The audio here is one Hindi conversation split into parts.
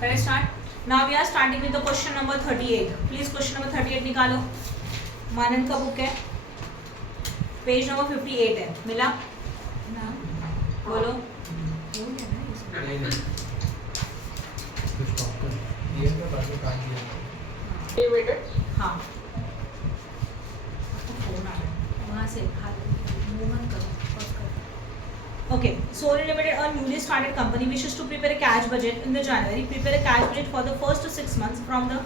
करें start. Now we are starting with the question number 38। Please question number 38 निकालो। मानन का बुक है, पेज नंबर 58 है। मिला ना? बोलो। हाँ, वहाँ से मूवमेंट करो। Okay, Sony Limited, a newly started company, wishes to prepare a cash budget in the January. Prepare a cash budget for the first to 6 months from the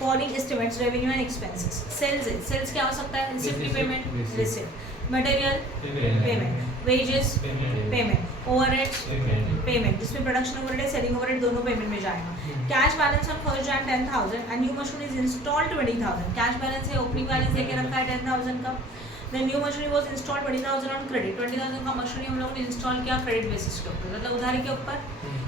following estimates: revenue and expenses. Sales है, sales क्या हो सकता है? Receipt payment, receipt. Material payment, wages payment, overheads payment. जिसमें production overhead है, selling overhead दोनों payment में जाएगा. Cash balance on 1st Jan 10,000 and new machine is installed 20,000. Cash balance है, opening balance लेके रखा है 10,000 का. The new machinery was installed 20,000 on credit. 20,000 का मशीनरी हम लोगों ने इंस्टॉल किया क्रेडिट बेसिस के ऊपर, मतलब उधारी के ऊपर.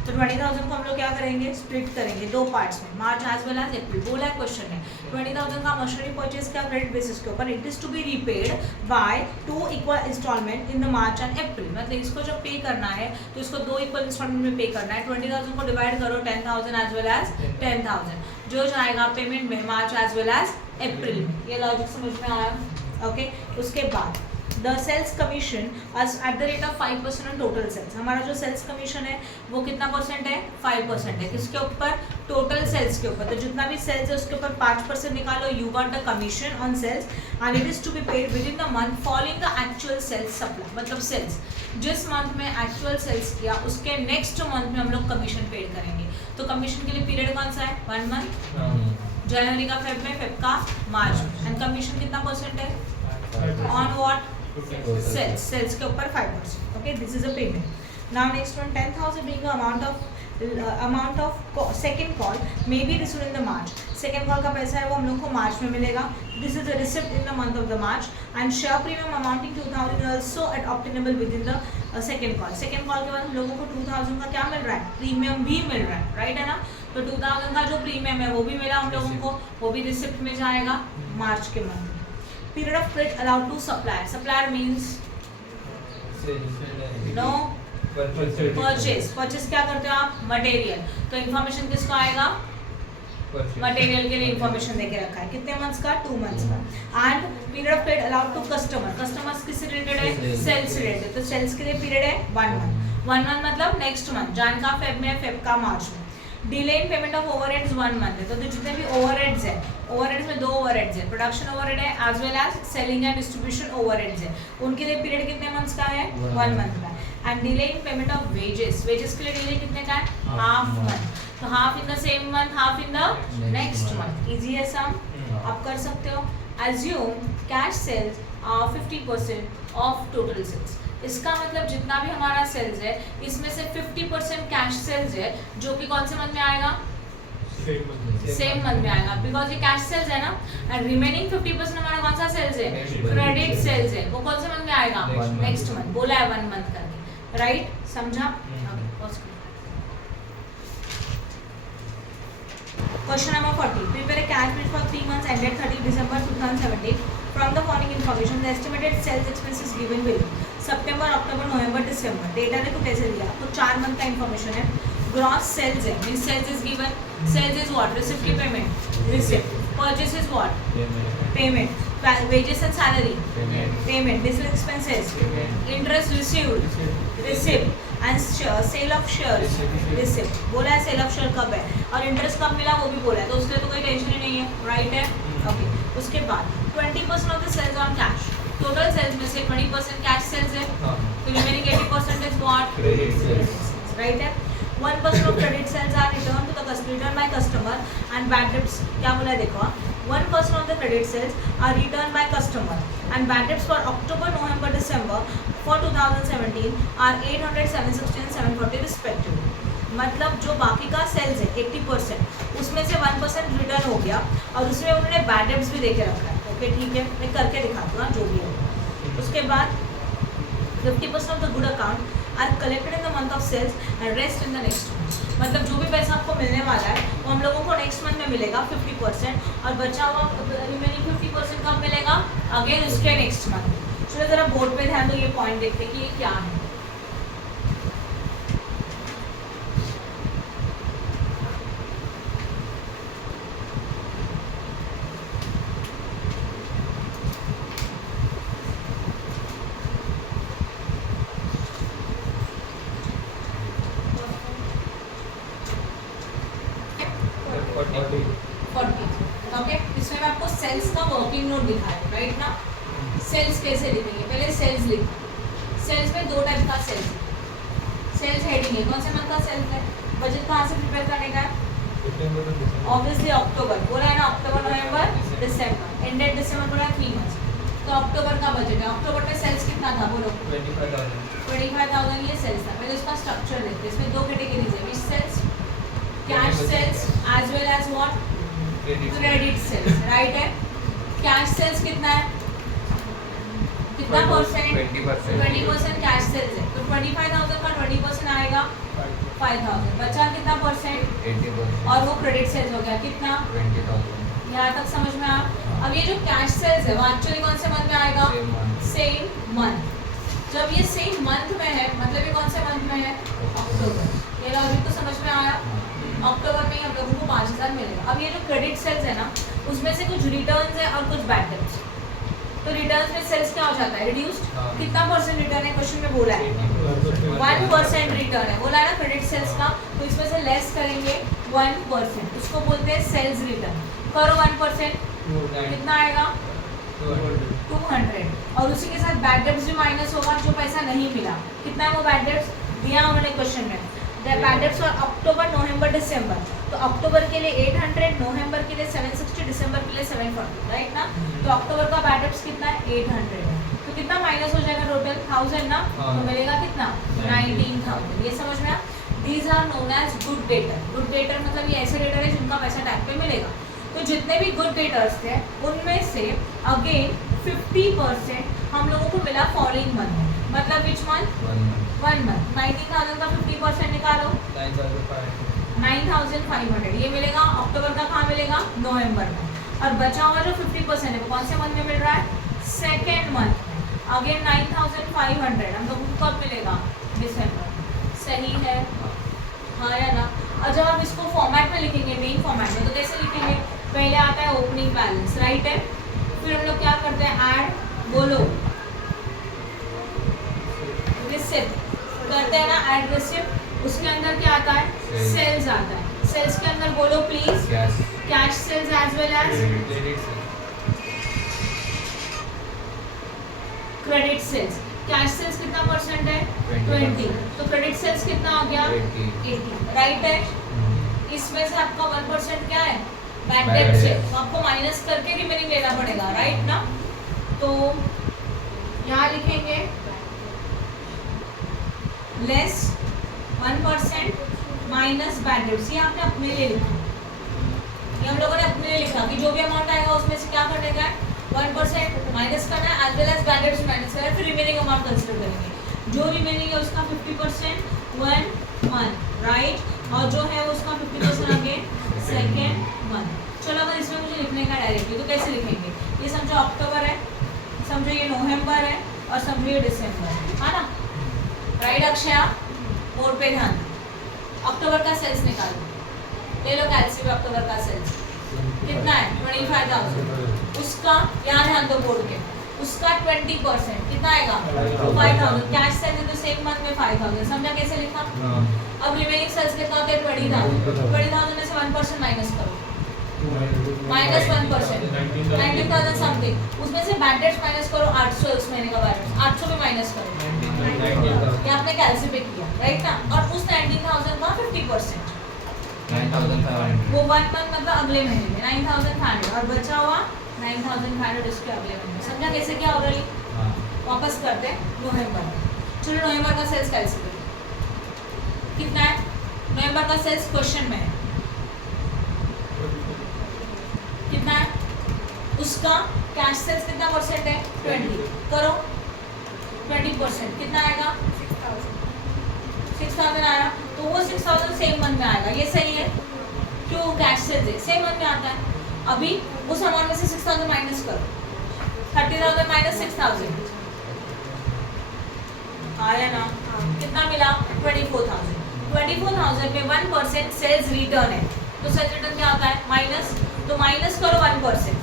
तो 20,000 को हम लोग क्या करेंगे? स्प्लिट करेंगे दो पार्ट्स में, March as well as April. बोला है क्वेश्चन में 20,000 का मशीनरी परचेज किया क्रेडिट बेसिस के ऊपर. It is to be repaid by 2 equal installment in the March and April. मतलब इसको जब पे करना है तो इसको 2 इक्वल इंस्टॉलमेंट में पे करना है. 20,000 को डिवाइड करो 10,000 एज वेल एज 10,000, जो जाएगा पेमेंट में March as well as April. ये लॉजिक समझ में आया? ओके. उसके बाद the sales commission at the rate of 5% on total sales. हमारा जो सेल्स कमीशन है वो कितना परसेंट है? 5% है. किसके ऊपर? टोटल सेल्स के ऊपर. तो जितना भी सेल्स है उसके ऊपर 5% निकालो. You got the commission on sales and it is to be paid with in the month following the actual sales supply. मतलब सेल्स जिस मंथ में एक्चुअल सेल्स किया उसके नेक्स्ट मंथ में हम लोग कमीशन पेड करेंगे. तो कमीशन के लिए पीरियड कौन सा है? 1 मंथ. जनवरी का फेब में, फेब का मार्च में. एंड कमीशन कितना परसेंट है? On what? सेल्स. सेल्स के ऊपर 5%. Okay, this is a payment. Now next one, 10,000 being amount of second call may be received in the March. Second call का पैसा है वो हम लोग को मार्च में मिलेगा. This is a receipt in the month of the March and share premium amounting 2,000 also at obtainable with in the second call. Second call के बाद हम लोगों को 2,000 का क्या मिल रहा है? प्रीमियम भी मिल रहा है. राइट है ना? तो 2,000 का जो प्रीमियम है वो भी मिला हम लोगों को, वो भी रिसिप्ट में जाएगा मार्च के month. Period of credit allowed to supplier. Supplier means no purchase. Purchase क्या करते हो आप? मटेरियल. तो इन्फॉर्मेशन किसको आएगा? मटेरियल के लिए इन्फॉर्मेशन देके रखा है. कितने मंथ्स का? 2 मंथ्स का. And period of credit allowed to customer. Customers किससे रिलेटेड है? सेल्स से रिलेटेड. तो सेल्स के लिए पीरियड है 1 मंथ. 1 मंथ मतलब नेक्स्ट मंथ. जान का फेब में, फेब का मार्च में. Delay in payment of overheads 1 month है. तो जितने भी ओवरहेड्स है, ओवरहेड्स में 2 ओवरहेड्स है. प्रोडक्शन ओवरहेड है as well as selling and distribution overheads है. उनके लिए पीरियड कितने मंथ्स का है? 1 मंथ का. And delay in payment of wages. Wages के लिए डिले कितने का है? Half month. तो half in the same month, half in the next month. Easy है सम, आप कर सकते हो. Assume cash sales 50% of total sales. इसका मतलब जितना भी हमारा सेल्स है इसमें से 50% कैश सेल्स है, जो कि कौन से मंथ में आएगा? सेम मंथ में आएगा, बिकॉज ये कैश सेल्स है ना. एंड रिमेनिंग 50% हमारा कौन सा सेल्स है? क्रेडिट सेल्स है. वो कौन से मंथ में आएगा? Next month. बोला है 1 मंथ करके. राइट? समझा? Question number 40. Prepare a cash budget for 3 months ended 30 December 2017. From the following information, the estimated sales expenses given below. September, October, November, December. Data देखो कैसे दिया आपको. 4 मंथ का इन्फॉर्मेशन है. ग्रॉस सेल्स है, mean sales is given. Sales is what? Receipt की payment, receipt. Purchase is what? Payment. Wages and salary, payment. Business expenses, interest received, receipt. And sale of shares, receipt. बोला है सेल ऑफ शेयर कब है और इंटरेस्ट कब मिला वो भी बोला है, तो उसके लिए तो कोई टेंशन ही नहीं है. राइट है? ओके. उसके बाद 20% of the sales on cash. Total sales में से 20% कैश सेल्स है, तो remaining 80% is what? Credit sales. Right है? 1% of credit sales are return to the customer, return by customer and bad debts. क्या बोला है देखो, 1% of the credit sales are return by customer and bad debts for October, November, December for 2017 are 800, 760 and 740 respectively. मतलब जो बाकी का सेल्स है 80%, उसमें से 1% रिटर्न हो गया और उसमें उन्होंने बैड डेब्ट्स भी देके रखा है. ओके, ठीक है, मैं करके दिखाती हूँ जो भी है. उसके बाद 50% of the good account are collected in the month of sales and rest in the next month. मतलब जो भी पैसा आपको मिलने वाला है वो हम लोगों को नेक्स्ट मंथ में मिलेगा 50%, और बचा हुआ रिमेनिंग 50% कब मिलेगा? अगेन उसके नेक्स्ट मंथ. चलो जरा बोर्ड पे ध्यान दो, ये पॉइंट देखते हैं कि ये क्या है. 40। ओके, इसमें मैं आपको सेल्स का वर्किंग नोट दिखाया है, राइट ना। सेल्स कैसे लिखेंगे, पहले सेल्स लिखो। सेल्स में दो टाइप का सेल्स है। सेल्स हेडिंग है, कौन से मंथ का सेल्स है, बजट कहाँ से प्रिपेयर करने का है, ऑब्वियसली अक्टूबर, बोला है ना, अक्टूबर नवंबर दिसंबर, एंडेड दिसंबर बोला 3 मंथ्स, तो अक्टूबर का बजट है। अक्टूबर में सेल्स कितना था बोलो, 25,000 ये सेल्स था। पहले उसका स्ट्रक्चर देखते हैं, इसमें दो कैटेगरीज है, which sales, cash sales as well as what, credit sales, right है। कैश सेल्स कितना है, कितना परसेंट, 20% कैश सेल्स है, तो 25,000 का 20% आएगा 5,000, बचा कितना परसेंट, 80%, और वो क्रेडिट सेल्स हो गया कितना, 20,000। यहाँ तक समझ में आया। अब ये जो कैश सेल्स है वो एक्चुअली कौन से मंथ में आएगा, सेम मंथ। जब ये सेम मंथ में है मतलब ये कौन से मंथ में है, अक्टूबर। ये लॉजिक तो समझ में आया। अक्टूबर में ही हम लोगों को 5,000 मिलेगा। अब ये जो क्रेडिट सेल्स है ना, उसमें से कुछ रिटर्न्स है और कुछ बैड डेट्स। तो रिटर्न्स में सेल्स क्या हो जाता है, रिड्यूस्ड। कितना परसेंट रिटर्न है, क्वेश्चन में बोला है 1% रिटर्न है, बोला है ना क्रेडिट सेल्स का, तो इसमें से लेस करेंगे 1%, उसको बोलते हैं सेल्स रिटर्न। करो 1%, कितना आएगा 200, और उसी के साथ बैड डेट्स भी माइनस होगा, जो पैसा नहीं मिला, कितना है वो बैड डेट्स दिया उन्होंने क्वेश्चन में। Bad debts for October November दिसंबर, तो अक्टूबर के लिए 800, नवंबर के लिए 760, दिसंबर के लिए 740, राइट ना। तो अक्टूबर का बैड डेट्स कितना है 800 है, तो कितना माइनस हो जाएगा टोटल 1000 ना, तो मिलेगा कितना 19,000। ये समझ में आया। These are known as good debtor. Good debtor मतलब ये ऐसे डेटर है जिनका पैसा टाइम पे मिलेगा। तो जितने भी गुड डेटर्स थे उनमें से अगेन 50% हम लोगों को मिला फॉलोइंग मंथ में, मतलब विच मंथ, 1 मंथ। 19,000 का 50% निकालो, 9,500 ये मिलेगा। अक्टूबर का कहाँ मिलेगा, नवंबर में। और बचा हुआ जो 50% है वो कौन से मंथ में मिल रहा है, सेकेंड मंथ में। अगेन 9,500 हम लोगों को कब मिलेगा, दिसंबर। सही है, हाँ या ना। और जब आप इसको फॉर्मेट में लिखेंगे, मेन फॉर्मेट में, तो कैसे लिखेंगे, पहले आता है ओपनिंग बैलेंस, राइट है। फिर हम लोग क्या करते हैं, ऐड, बोलो रिसिप्ट करते हैं ना, ऐड रिसिप्ट। उसके अंदर क्या आता है, सेल्स आता है। सेल्स के अंदर बोलो please, cash sales as well as credit sales. Cash sales कितना परसेंट है, 20, तो क्रेडिट सेल्स कितना आ गया 80, राइट है। इसमें से आपका 1% क्या है, बैड डेट से, तो आपको माइनस करके रिमेनिंग लेना पड़ेगा, राइट ना। तो यहाँ लिखेंगे लेस 1% माइनस बैड डेट्स। ये आपने अपने लिए लिखा, ये हम लोगों ने अपने लिए लिखा कि जो भी अमाउंट आएगा उसमें से क्या करने का है, 1% माइनस करना है, as well as bad debts minus करना है, फिर रिमेनिंग अमाउंट कंसिडर करेंगे। जो रिमेनिंग है उसका 50% 1 मंथ, राइट, और जो है उसका 50% अगेन सेकेंड मंथ। चलो अगर इसमें मुझे लिखने का डायरेक्टली, तो कैसे लिखेंगे, ये समझो अक्टूबर है, समझो ये नवंबर है, और समझो ये दिसंबर है ना, राइट अक्षया। बोर्ड पे ध्यान, अक्टूबर का सेल्स निकालो, ले लो कैलसी में अक्टूबर का सेल्स कितना है 25,000, उसका यहाँ ध्यान दो बोर्ड के, उसका 20% कितना आएगा 5,000। कैश सेल्स है तो सेम मंथ में 5,000, समझा कैसे लिखा। अब रिमेनिंग सेल्स कितना होता है 20,000, 20,000 में से 1% माइनस करो, माइनस 1% 19,000 समथिंग, उसमें से बैड डेट्स माइनस करो 800 उस महीने का बैड डेट्स 800 भी माइनस करो, ये आपने कैलसी पे किया, राइट ना। और उस 19,000 का 50% 9,500 वो 1 मंथ मतलब अगले महीने में 9,500, और बचा हुआ 9,500 इसके अगले महीने। समझा कैसे क्या होगा ये, वापस करते हैं नवंबर में। चलो नवंबर का सेल्स कैलसी पे कितना है, नवंबर का सेल्स क्वेश्चन में है कितना है, उसका कैश सेल्स कितना परसेंट है 20, करो 20% कितना आएगा 6,000 आया, तो वो 6,000 सेम मंथ में आएगा, ये सही है। क्यों, कैश सेल्स है सेम मंथ में आता है। अभी उस अमाउंट में से 6,000 माइनस करो, 30,000 माइनस 6,000 आया ना, कितना मिला 24,000। 24,000 में 1% सेल्स रिटर्न है, तो सेल्स रिटर्न क्या होता है माइनस, तो माइनस करो 1%।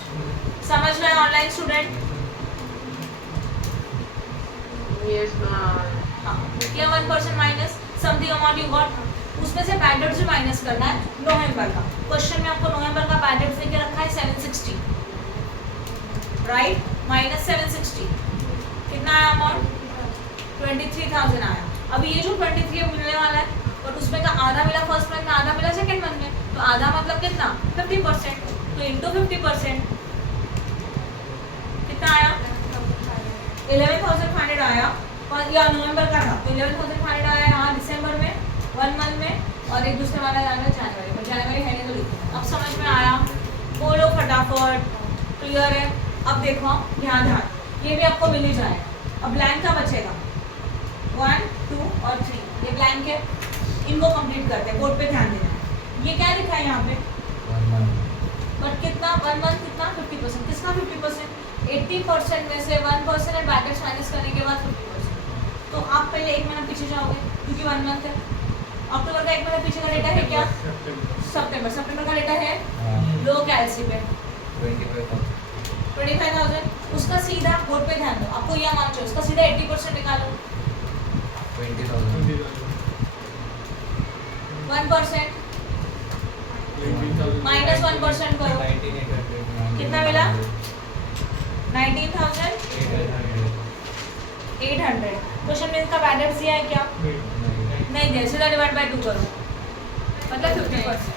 समझ रहे हैं ऑनलाइन स्टूडेंट, Yes, ma'am. हाँ, किया 1% minus something amount you got, उसमें से बैड डेट्स भी माइनस करना है नवंबर का। क्वेश्चन में आपको नवंबर का बैड डेट्स देके रखा है 760, राइट, माइनस 760 कितना आया अमाउंट 23,000 आया। अभी ये जो 23 मिलने वाला है और उसमें का आधा मिला फर्स्ट मंथ में, आधा मिला सेकंड मंथ में, तो आधा मतलब कितना 50%, तो इंटू 50% कितना आया 11,500 आया। और या नवंबर का था तो 11,500 आया यहाँ दिसंबर में 1 मंथ में, और एक दूसरे वाला जाना जनवरी में, जनवरी है नहीं तो लिखो। अब समझ में आया, बोलो फटाफट, क्लियर है। अब देखो ध्यान ध्यान, ये भी आपको मिल ही जाएगा। अब ब्लैंक का बचेगा 1, 2 और 3, ये ब्लैंक है, इनको कंप्लीट करते हैं, बोर्ड पे ध्यान देना है। ये क्या लिखा है यहाँ पे, 1 month. बट कितना 1 मंथ कितना 50%, किसका 50%, 80% में से 1% और ब्रैकेट्स माइनस करने के बाद 50%। तो आप पहले 1 महीना पीछे जाओगे क्योंकि 1 मंथ है। अक्टूबर का 1 महीना पीछे का डेटा है क्या, सितंबर, सितंबर का डेटा है लो कैलसी पे 25,000, उसका सीधा बोर्ड पे ध्यान दो, आपको यह मान चाहिए, उसका सीधा 80% निकालो 20,000. 1% माइनस 1% करो, 19,800. कितना मिला 19,800। क्वेश्चन में इसका बैड डेट्स दिया है क्या, नहीं दिया, सीधा डिवाइड बाय 2 करो, मतलब 50%,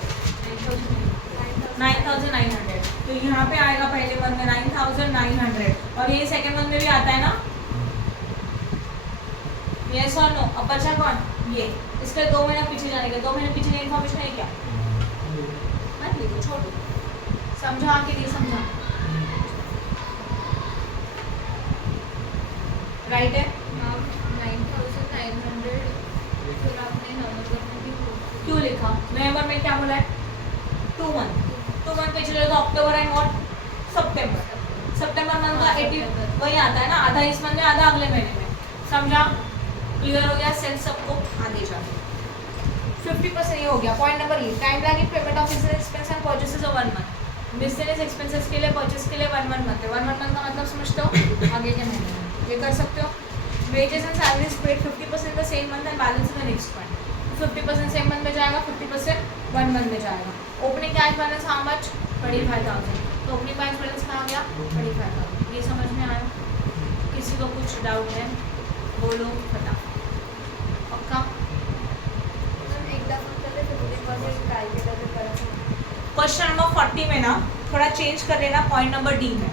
9,900। तो यहाँ पे आएगा पहले मंथ में 9,900, और ये सेकंड मंथ में भी आता है ना, यस और नो। अब बचा कौन, ये, इसके 2 महीना पीछे जाने का, 2 महीने पीछे की इन्फॉर्मेशन है क्या, मत लिखो, छोड़ दो, समझा के लिए समझा, राइट है। 9,900 फिर आपने नवंबर में भी क्यों लिखा, नवंबर में क्या बोला है 2 मंथ, 2 मंथ पीछे चलो तो October and what September, September month का 80 वही आता है ना, आधा इस मंथ में आधा अगले महीने में, समझा, क्लियर हो गया। सेल सबको आगे जाके 50% ये हो गया। Point number E, time lag in payment of expense and purchases of 1 month, miscellaneous expenses के लिए परचेस के लिए 1 मंथ है, 1 मंथ का मतलब समझते हो आगे के महीने में, ये कर सकते हो। Wages and salaries paid 50% the same month and balance in the next month, 50% same month में जाएगा, 50% 1 मंथ में जाएगा। Opening cash balance how much 25,000, तो ओपनिंग कैश बैलेंस कहाँ गया 25,000, ये समझ में आया, किसी को कुछ डाउट है बोलो फटाफट, पक्का। एकदा फक्त ते 50% कॅल्क्युलेटर करायचं. क्वेश्चन नंबर 40 में ना थोड़ा चेंज कर लेना, पॉइंट नंबर डी में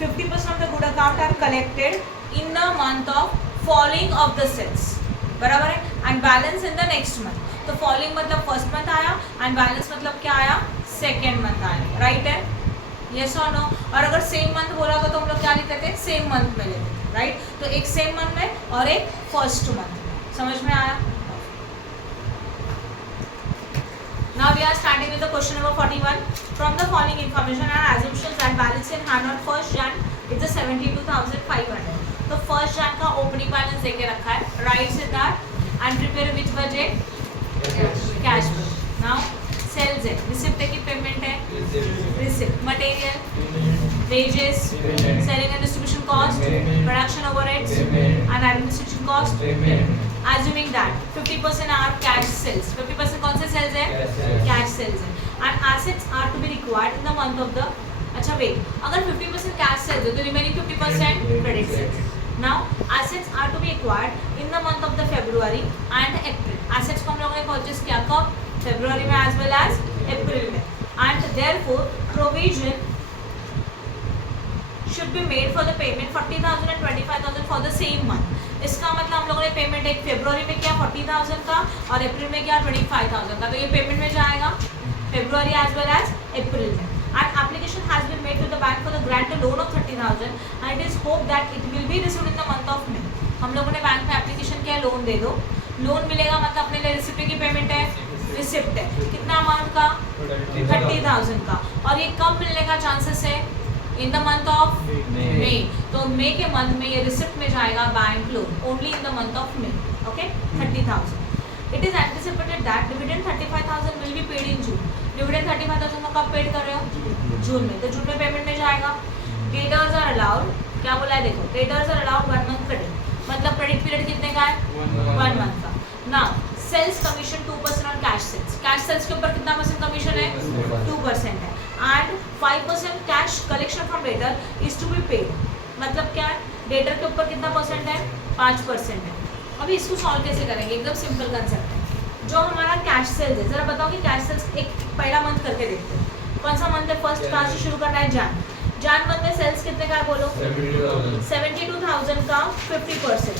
50% of the good account are collected in the month of following of the sales, बराबर है, and balance in the next month. तो फॉलोइंग मतलब फर्स्ट मंथ आया एंड बैलेंस मतलब क्या आया सेकेंड मंथ आया, राइट है, यस और नो। और अगर सेम मंथ बोला तो हम लोग क्या लिखते थे सेम मंथ में लेते थे, राइट। तो एक सेम मंथ में और एक फर्स्ट मंथ में, समझ में आया। Now we are starting with the question number 41. From the following information and assumptions that balance in hand on 1st Jan is the 72,500. तो 1st Jan का opening balance देके रखा है, write that and prepare which budget? Cash budget. Now sales है, receipt की payment है, receipt, material, wages, selling and distribution cost, production overheads and administration cost. Assuming that 50% are cash sales, 50% कौन से sales है? Cash sales है, and assets are to be required in the month of the, अच्छा wait, अगर 50% cash sales है तो remaining 50% credit sales. Now assets are to be acquired in the month of the February and April. Assets को हम लोगों ने purchase किया कब? February में as well as April में, and therefore provision should be made for the payment 40,000 and 25,000 for the same month. इसका मतलब हम लोगों ने पेमेंट एक फरवरी में किया 40,000 का और अप्रैल में किया 25,000 का, तो ये पेमेंट में जाएगा February as well as April में। And application has been made to the bank for the grant loan of 30,000 and it is hope that it will be received in the month of May. हम लोगों ने बैंक में एप्लीकेशन किया लोन दे दो, लोन मिलेगा मतलब अपने लिए रिसिप्ट की पेमेंट है, रिसिप्ट है कितना अमाउंट का 30,000 का, और ये कब मिलने का चांसेस है इन द मंथ ऑफ मे। तो मे के मंथ में ये रिसिप्ट में जाएगा bank loan only in the month of may, okay 30,000। It is anticipated that dividend 35,000 will be paid in June. Dividend 35,000 को कब पेड कर रहे हो जून में, तो जून में पेमेंट में जाएगा। डेटर्स आर अलाउड, क्या बोला है देखो, debtors are allowed 1 month credit, मतलब क्रेडिट पीरियड कितने का है 1 मंथ का। Now sales commission 2% on cash sales, cash sales के ऊपर कितना परसेंट कमीशन है? 2% है। And 5% cash collection from debtor is to be paid, मतलब क्या है, डेटर के ऊपर कितना परसेंट है? 5% है। अभी इसको सॉल्व कैसे करेंगे? एकदम सिंपल कंसेप्ट है। जो हमारा कैश सेल्स है, जरा बताओ कि कैश सेल्स एक पहला मंथ करके देखते हैं, कौन सा मंथ है? फर्स्ट कहाँ से शुरू करना है? जान मंथ में सेल्स कितने का है बोलो? 72,000 का 50%।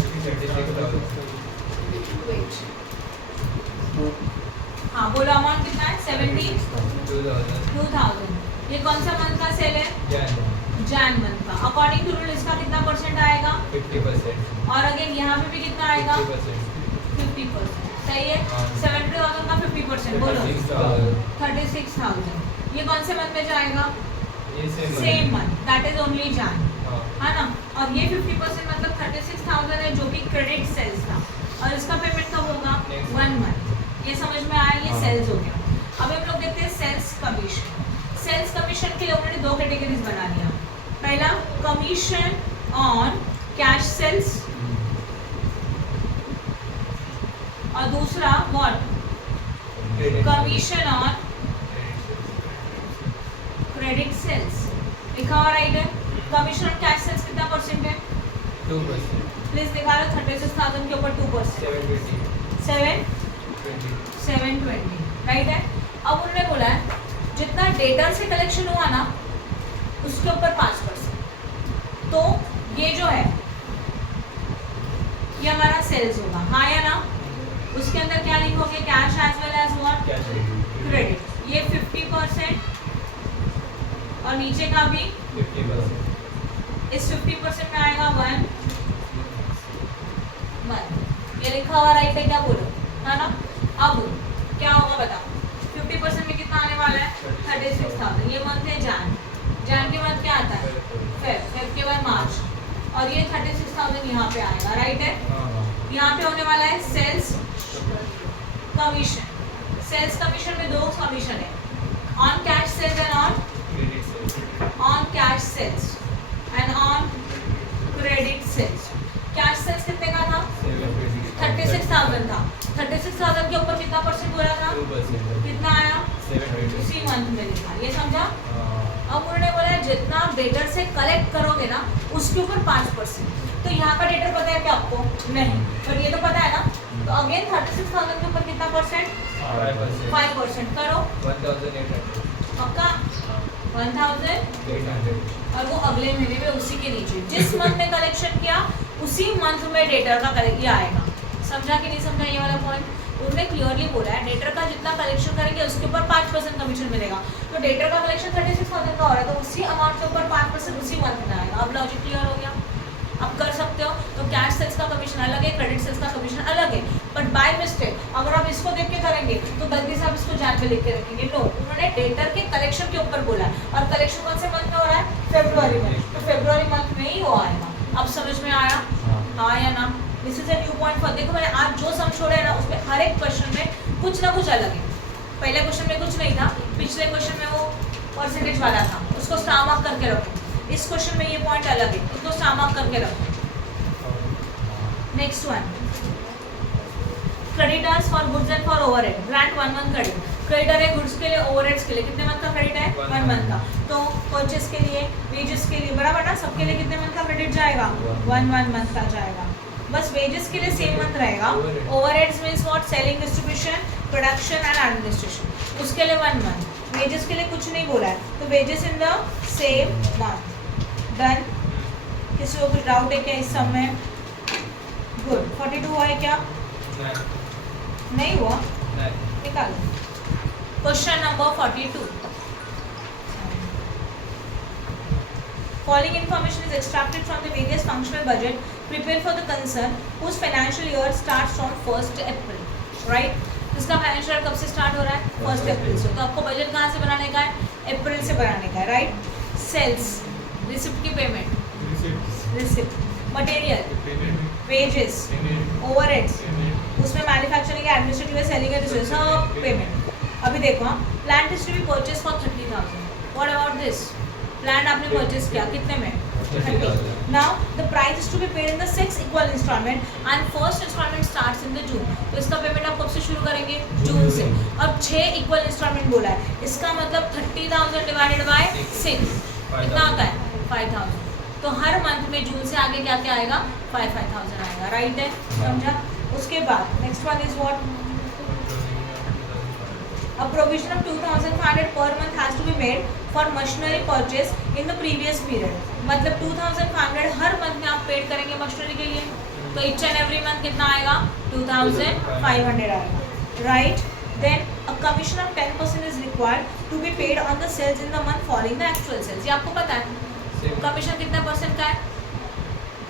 हाँ बोलो, अमाउंट कितना है? 72,000। ये कौन सा मंथ का सेल है? जैन मंथ का। अकॉर्डिंग टू रूल इसका कितना परसेंट आएगा? 50%। और अगेन यहाँ पे भी कितना आएगा? 50%। सही है। 70,000 का 50% बोलो 36,000। ये कौन से मंथ में जाएगा? Same month, that is only जान, है ना। और ये 50% मतलब 36,000 है जो कि क्रेडिट सेल्स था, और इसका पेमेंट कब होगा? 1 मंथ। ये समझ में आया? ये सेल्स हो गया। अब हम लोग देखते हैं सेल्स कमीशन। सेल्स कमीशन के लिए उन्होंने 2 कैटेगरीज बना दिया। पहला कमीशन ऑन कैश सेल्स, और दूसरा what? Commission on credit sales. लिखा हुआ राइट है। कमीशन ऑन कैश सेल्स कितना परसेंट है? 2%। प्लीज निकालो 36,000 के ऊपर 2%। 720 राइट है। अब उन्होंने बोला है जितना डेटर से कलेक्शन हुआ ना उसके ऊपर 5%। तो ये जो है ये हमारा सेल्स होगा, हाँ या ना। उसके अंदर क्या लिखोगे? Cash as well as what? Credit. ये 50% और नीचे का भी 50%। इस 50% में आएगा 1 मंथ। ये लिखा हुआ राइट है क्या? बोलो, है ना। अब क्या होगा बताओ? 50% में कितना आने वाला है? 36,000। ये मंथ है जान के बाद क्या आता है? फेब के बाद मार्च, और ये 36,000 यहाँ पे आएगा, राइट है। यहाँ पे होने वाला है सेल्स कमीशन। सेल्स कमीशन में 2 कमीशन है, on cash sales and on cash sales and on credit sales. Cash sales कितने का था? 36,000 था। 36,000 के ऊपर कितना परसेंट बोला था? 2%। कितना आया? 720। उसी मंथ में लिखा। ये समझा? अब उन्होंने बोला है जितना डेटर से कलेक्ट करोगे ना उसके ऊपर 5%। तो यहाँ का डेटर पता है क्या आपको? नहीं, पर ये तो पता है ना। तो अगेन 36,000 के ऊपर कितना परसेंट? 5% करो 1,800। पक्का? 1,800। और वो अगले महीने में उसी के नीचे जिस मंथ में कलेक्शन किया उसी मंथ में डेटर का कलेक्ट आएगा। समझा कि नहीं समझा ये वाला पॉइंट? उन्होंने क्लियरली बोला है डेटर का जितना कलेक्शन करेंगे उसके ऊपर 5% कमीशन मिलेगा। तो डेटर का कलेक्शन 36,000 का हो रहा है तो उसी अमाउंट के ऊपर 5% उसी मंथ में आएगा। अब लॉजिक क्लियर हो गया? अब कर सकते हो। तो कैश सेल्स का कमीशन अलग है, क्रेडिट सेल्स का कमीशन अलग है। बट बाय मिस्टेक अगर आप इसको देख के करेंगे तो गलती से आप इसको जान पे लिख के रखेंगे। नो, उन्होंने डेटर के कलेक्शन के ऊपर बोला है, और कलेक्शन कौन से मंथ में हो रहा है? फरवरी में। तो फरवरी मंथ में ही वो आएगा। अब समझ में आया? हाँ या ना? This is a new point for. देखो मैंने आज जो सम छोड़े है ना उसमें हर एक क्वेश्चन में कुछ ना कुछ अलग है। पहले क्वेश्चन में कुछ नहीं था, पिछले क्वेश्चन में वो परसेंटेज वाला था, उसको स्टार मार्क करके रखो। इस क्वेश्चन में ये पॉइंट अलग है, उसको स्टार मार्क करके रखो। Next one, creditors for goods and for overhead. Grant 1 month credit. Creditor है गुड्स के लिए, ओवरहेड्स के लिए। कितने मंथ का क्रेडिट है? 1 मंथ का। तो परचेस के लिए, वेजेस के लिए, बराबर ना, सबके लिए कितने मंथ का क्रेडिट जाएगा? 1 मंथ का जाएगा। बस वेजेस के लिए सेम मंथ रहेगा। Overheads means what? Selling, distribution, production and administration. उसके लिए 1 मंथ। वेजेस के लिए कुछ नहीं बोला है, तो wages in the same month. Done? किसी को कुछ डाउट है क्या इस सब में? गुड। 42 हुआ है क्या? नहीं हुआ? निकालो। Question number 42। Following information is extracted from the various functional budget prepared for the concern whose financial year starts from 1st April. Right? इसका फाइनेंशियल ईयर कब से स्टार्ट हो रहा है? 1st अप्रैल से। तो आपको बजट कहाँ से बनाने का है? अप्रैल से बनाने का है, राइट? सेल्स, रिसिप्ट की payment, receipt, material, wages, overheads, उसमें मैन्युफैक्चरिंग, एडमिनिस्ट्रेटिव, सेलिंग है, सब पेमेंट। अभी देखो, plant is to be purchase for 30,000। What about this? Plant आपने परचेज किया कितने में? 30. Now the price is to be paid in the 6 equal installment and first installment starts in the June. तो इसका पेमेंट आप कब से शुरू करेंगे? जून से. अब 6 इक्वल इंस्टॉलमेंट बोला है, इसका मतलब 30,000 डिवाइडेड बाय 6 कितना आता है? 5,000. तो हर मंथ में जून से आगे क्या क्या आएगा? 5,000 आएगा. राइट है, समझा? उसके बाद next one is what? A provision of 2,500 per month has to be made for machinery purchase in the previous period. मतलब 2,500 हर मंथ में आप पेड करेंगे मशीनरी के लिए, तो each and every month कितना आएगा? 2,500 आएगा. Right? Then a commission of 10% is required to be paid on the sales in the month following the actual sales. ये आपको पता है कमीशन कितना परसेंट का है?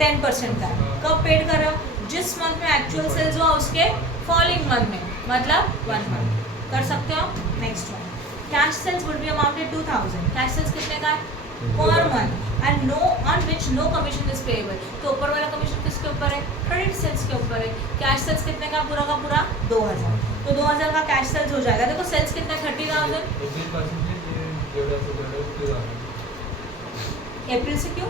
10% का है. कब पेड कर रहे हो? जिस मंथ में एक्चुअल सेल्स हुआ उसके फॉलोइंग मंथ में, मतलब 1 मंथ. कर सकते हो. Next one, cash sales would be amounted 2,000. Cash sales कितने का है? Per month and no on which no commission is payable. तो ऊपर वाला कमीशन किसके ऊपर है? क्रेडिट सेल्स के ऊपर है. कैश सेल्स कितने का पूरा 2,000. तो 2,000 का कैश सेल्स हो जाएगा. देखो सेल्स कितना है? 30,000. अप्रैल से क्यों?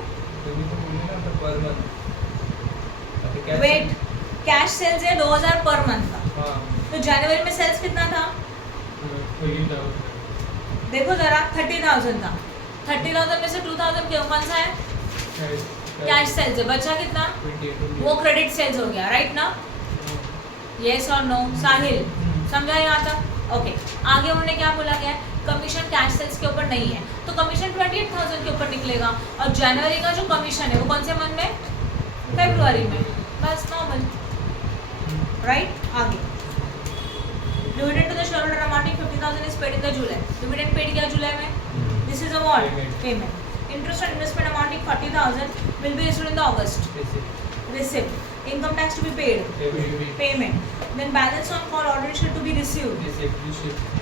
वेट, कैश सेल्स है 2,000 पर मंथ का. तो जनवरी में सेल्स कितना था? देखो जरा 30,000 था. 30,000 में से 2,000 क्यों? कौन सा है? कैश सेल्स है. बचा कितना? वो क्रेडिट सेल्स हो गया. राइट ना? यस और नो? साहिल समझा यहाँ तक? ओके. आगे उन्होंने क्या बोला गया है? कमीशन कैश सेल्स के ऊपर नहीं है, तो कमीशन 28,000 के ऊपर निकलेगा. और जनवरी का जो कमीशन है वो कौन से मंथ में? फरवरी में. बस नॉर्मल. राइट? आगे dividend to the share holder amounting 50,000 is paid in the July. Dividend paid किया जुलाई में. This is a what? Payment. Interest and investment amounting 40,000 will be received in the August. Received. Income tax to be paid. Payment. Then balance on call order sheet to be received.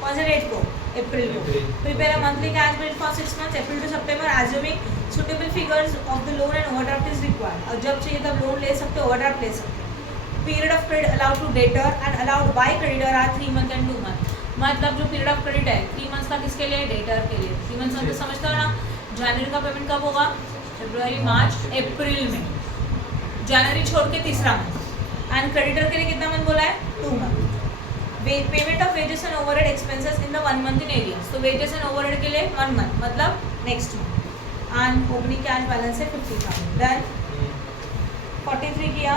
कौन से डेट को? अप्रैल को. Prepare a monthly cash budget for 6 months April to September assuming suitable figures of the loan and overdraft is required. और जब चाहिए तब लोन ले सकते हो, ओवरड्राफ्ट ले सकते हो. Period of credit allowed to debtor and allowed by creditor are 3 months and 2 months. मतलब जो पीरियड ऑफ क्रेडिट है 3 months का किसके लिए? डेटर के लिए. 3 months मतलब समझते हो ना? जनवरी का पेमेंट कब होगा? फरवरी, मार्च, अप्रैल में. जनवरी छोड़ के तीसरा मंथ. एंड क्रेडिटर के लिए कितना मंथ बोला है? 2 months. Payment of wages and overhead expenses in the 1 month in areas. तो वेजेस एंड ओवरहेड के लिए 1 month मतलब next month. And opening cash balance है 50,000. डन. 43 किया.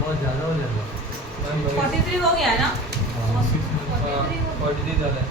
बहुत ज़्यादा हो जाएगा. 43 हो गया है ना? 43 झालं.